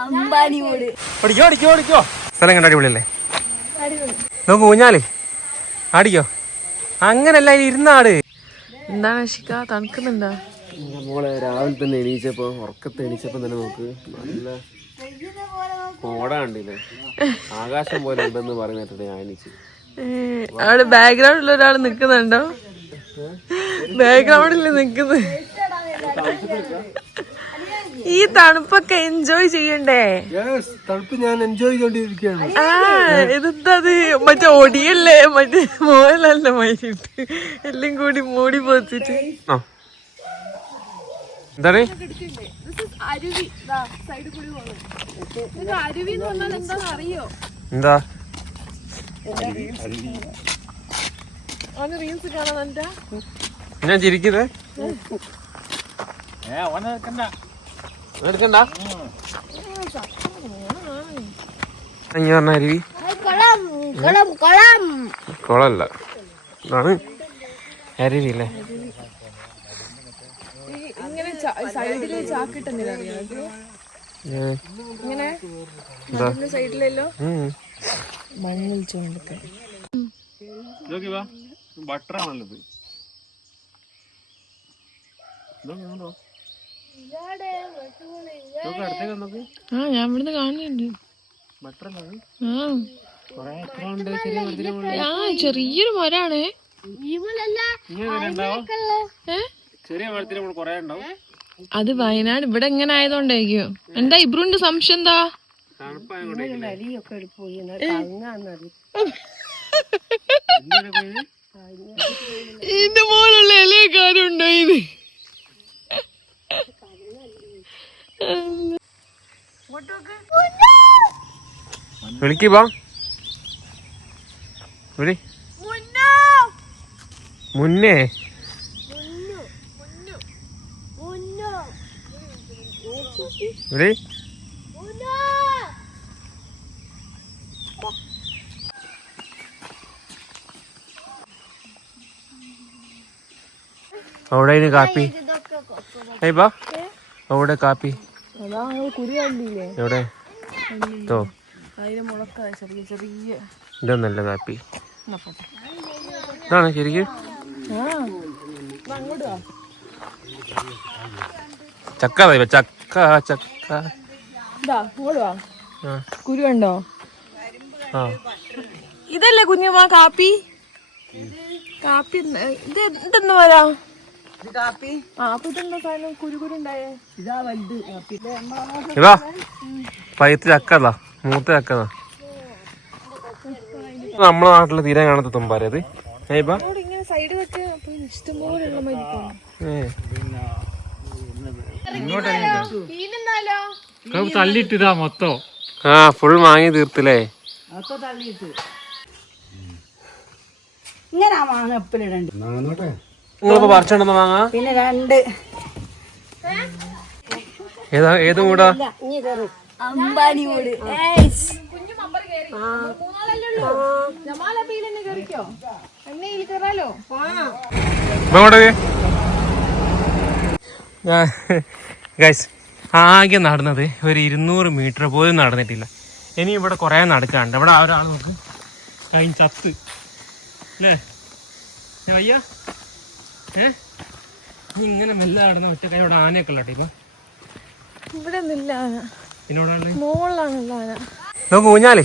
അമ്പാനിയോട് ഓടിക്കോ ഓടിക്കോ ഓടിക്കോ. സ്ഥലം കണ്ട അടിപൊളിയല്ലേ? നോക്ക് ഊഞ്ഞാൽ. ആടിക്കോ. അങ്ങനല്ല ഇരുന്നാട് എന്താണ് ശിക്ക തണുക്കുന്നുണ്ടോ? മോളെ രാവിലെ തന്നെ എണീച്ചപ്പോ ഉറക്കത്തെ എണീച്ചപ്പോ തന്നെ നോക്ക്. നല്ല കോട കണ്ടില്ലേ ആകാശം പോലെ ഉണ്ടെന്ന് പറയുന്നിട്ട് ഞാൻ എണീച്ച്. അവിടെ ബാക്ക്ഗ്രൗണ്ടിൽ ഒരാൾ നിക്കുന്നുണ്ടോ? ബാക്ക്ഗ്രൗണ്ടിൽ നിക്കുന്നത് ഈ തണുപ്പൊക്കെ എൻജോയ് ചെയ്യണ്ടേ? തണുപ്പ് ഞാൻ എൻജോയ് ചെയ്തോണ്ടിരിക്കുകയാണ്. ആ ഇതെന്തത്? മറ്റേ ഒടിയല്ലേ? മറ്റേ മോഹൻലാലിന്റെ മൈലിട്ട് എല്ലാം കൂടി മൂടി പോത്തിട്ട് എന്താണ്? അരുവി. സൈഡിൽ കൂടി പോകുന്നത് അരുവി എന്ന് പറഞ്ഞാൽ എന്താണെന്ന് അറിയോ? എന്താ? ഞാൻ റീൽസ് ഏ ഓനെ ചിരിക്കുന്നത് എടുക്കണ്ട? പറഞ്ഞ അരുവി? കുളം കുളം കുളം. കുളമല്ല ഇതാണ് അരുവി അല്ലേ? ഇങ്ങനെ സൈഡിൽ ചാക്കിട്ടെന്തിനാ ഇങ്ങനെ സൈഡിലല്ലോ. മണ്ണിൽ ചൂണ്ടൊക്കെ ബട്ടറാണല്ലത് ആ ഞാൻ ഇവിടുന്ന് കാണുന്നുണ്ട്. ആ. ചെറിയ ചെറിയൊരു മരാണ്. ചെറിയ അത് വയനാട് ഇവിടെ എങ്ങനെ ആയതുകൊണ്ടായിരിക്കും. എന്താ ഇബ്രുവിന്റെ സംശയം എന്താ? ഇതിന്റെ മോളുള്ള ഇലയെക്കാരും ഉണ്ടായത് വിളിക്ക് വാ വിളി. മുന്നേ. വിളി. അവിടെ കാപ്പി. ഏയ് ബാ. അവിടെ കാപ്പി. എവിടെ? ഇതൊന്നല്ല കാപ്പി. ഇതാണ് ശരിക്കും? ചക്ക ചക്ക ചക്ക. കുരുണ്ടോ ഇതല്ലേ കുഞ്ഞമ്മ കാപ്പി? കാപ്പി എന്ത്- ഇത് ഇതെന്ന് കാപ്പി. ആ അപ്പൊ സാധനം? ഇതാ വലുത് കാപ്പി. ഇതാ പഴുത്ത ചക്കതാ മൂത്ത ചക്കതാ നമ്മളെ നാട്ടിൽ തീരെ കാണാത്ത തുമ്പാരത് സൈഡ് വെച്ച് ഇഷ്ടംപോലെ തള്ളിയിട്ടിതാ മൊത്തം. ആ ഫുൾ വാങ്ങി തീർത്തില്ലേ? ഇങ്ങനെ മാങ്ങ എപ്പോഴിടണ്ട് നിങ്ങളിപ്പോ പറിച്ചോണ്ടെന്ന് വാങ്ങാ? പിന്നെ രണ്ട്. ഏതാ ഗൈസ് ആകെ നടന്നത് ഒരു ഇരുന്നൂറ് മീറ്റർ പോലും നടന്നിട്ടില്ല. ഇനി ഇവിടെ കുറേ നടക്കാണ്ട് ഇവിടെ ആ ഒരാൾ നോക്ക്. കഴിഞ്ഞ ചത്ത്. അല്ലേ? വയ്യ. ഏ? നീ ഇങ്ങനെ മെല്ലെ നടന്ന ഒറ്റ കൈ ഇവിടെ ആനയൊക്കെ ഉള്ള ടീമ. ഇവിടെ ഒന്നുമില്ല ആന. ആന. നോക്ക് ഊഞ്ഞാൽ?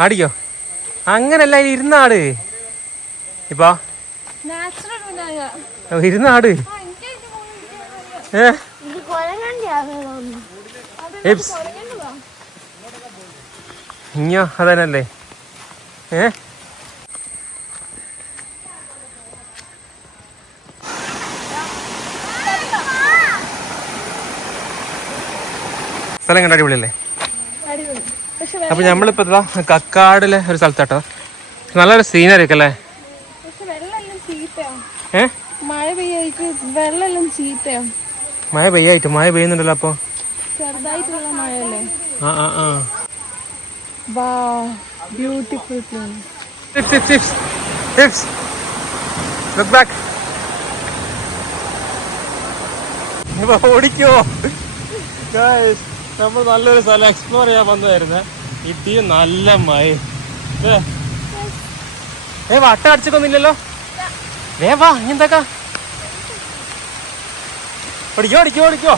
ആടിക്കോ? അങ്ങനല്ല ഇരുന്നാട് ഇപ്പൊ? ഇരുന്നാട് ഏ? ഇങ്ങോ അതന്നല്ലേ എപ്സ്. സ്ഥലം കണ്ട അടിപൊളിയല്ലേ? അപ്പൊ നമ്മളിപ്പോ ഇതാ കക്കാടിലെ ഒരു സ്ഥലത്താട്ടോ. നല്ലൊരു സീനറി ഒക്കെ അല്ലേ? മഴ പെയ്യായിട്ട് മഴ പെയ്യുന്നുണ്ടല്ലോ അപ്പൊ. ഓടിക്കോ. Guys, നമ്മൾ നല്ലൊരു സ്ഥലം എക്സ്പ്ലോർ ചെയ്യാൻ വന്നതായിരുന്നേ. ഇടി നല്ല മഴ ഏ. ഏ വട്ട അടിച്ചൊക്കൊന്നുമില്ലല്ലോ വേ വാ എന്താക്കാ? പഠിക്കോ പഠിക്കോ പഠിക്കോ